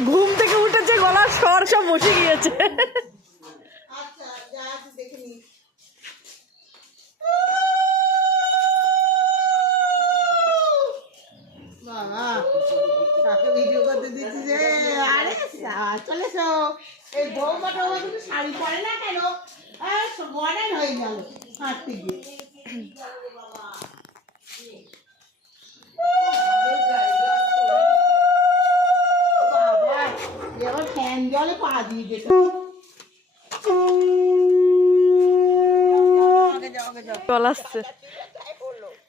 খাওয়ার থেকে উঠেছে গিয়েছে। আচ্ছা যা আছে দেখে নিস বাবা, কাকে ভিডিও করতে দিচ্ছি যে? আরে সা- এই বৌমা টৌমা শাড়ি পরে না কেন? মডার্ন হয়ে গেল, হাঁটতে গিয়ে। জলে পা দিয়ে যেত জল আসছে।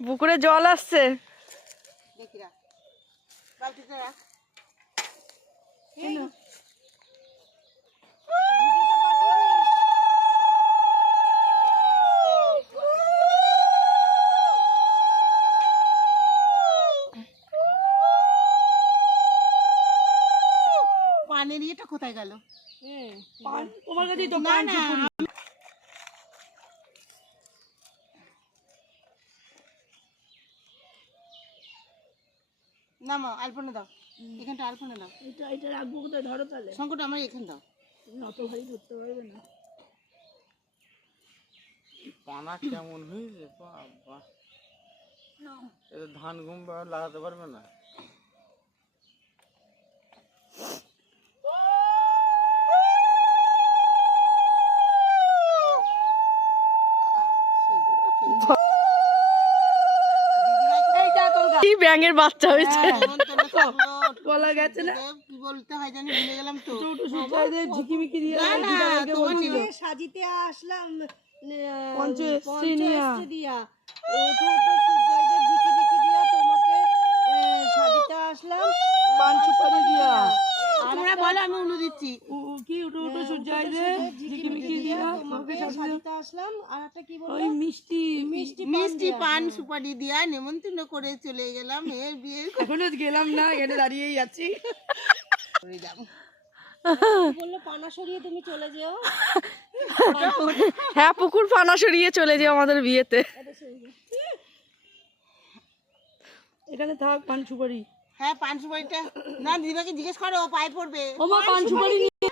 পুকুরে জল আসছে। দেখি রাখ। পানের ইয়েটা কোথায় গেল? তোমার কাছেই তো না না। আলপনা দাও। এখানটা আলপনা দাও। এটা এটা রাখব কোথায়? ধরো তাহলে। সংকট আমার এখান দাও। অত ভারী ধরতে পারবে না। পানা কেমন হয়েছে বাবা। এটা ধান ঘুম লাগাতে পারবে না? কি ব্যাঙের বাচ্চা হয়েছে। বলা গেছে না? কি বলতে হয় জানি ভুলে গেলাম তো। ঝিকিমিকি দিয়ে না না তোমার সাজিতে আসলাম পঞ্চশ্রী দিয়া। ওঠো ওঠো সূর্যোদয়ের ঝিকিমিকি দিয়া তোমাকে সাজিতে আসলাম দিয়া। তোমরা বলো আমি উলু দিচ্ছি। উ- কি? উঠো উঠো সূর্যায় দে ঝিকিমিকি। আসলাম আর একটা কি ওই বলব মিষ্টি মিষ্টি মিষ্টি পান সুপারি দিয়া নেমন্তন্ন করে চলে গেলাম এর বিয়ের এখনও গেলাম না এখানে দাঁড়িয়েই আছি। বলল? পানা সরিয়ে তুমি চলে যেও। হ্যাঁ পুকুর ফানা সরিয়ে চলে যাও আমাদের বিয়েতে। এখানে থাক পান সুপারি। হ্যাঁ পান সুপারিটা না দিদিমাকে জিজ্ঞেস করো ও পায়ে পড়বে। ও মা পান সুপারি নিয়ে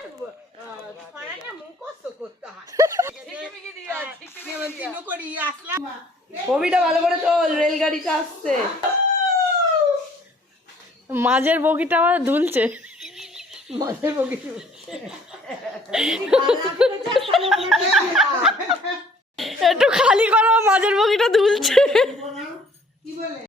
ছবিটা ভালো করে চল রেলগাড়িটা আসছে। মাঝের বগিটা আমার ধুলছে। মাঝের বগি একটু খালি করো মাঝের বগিটা ধুলছে। কি বলে?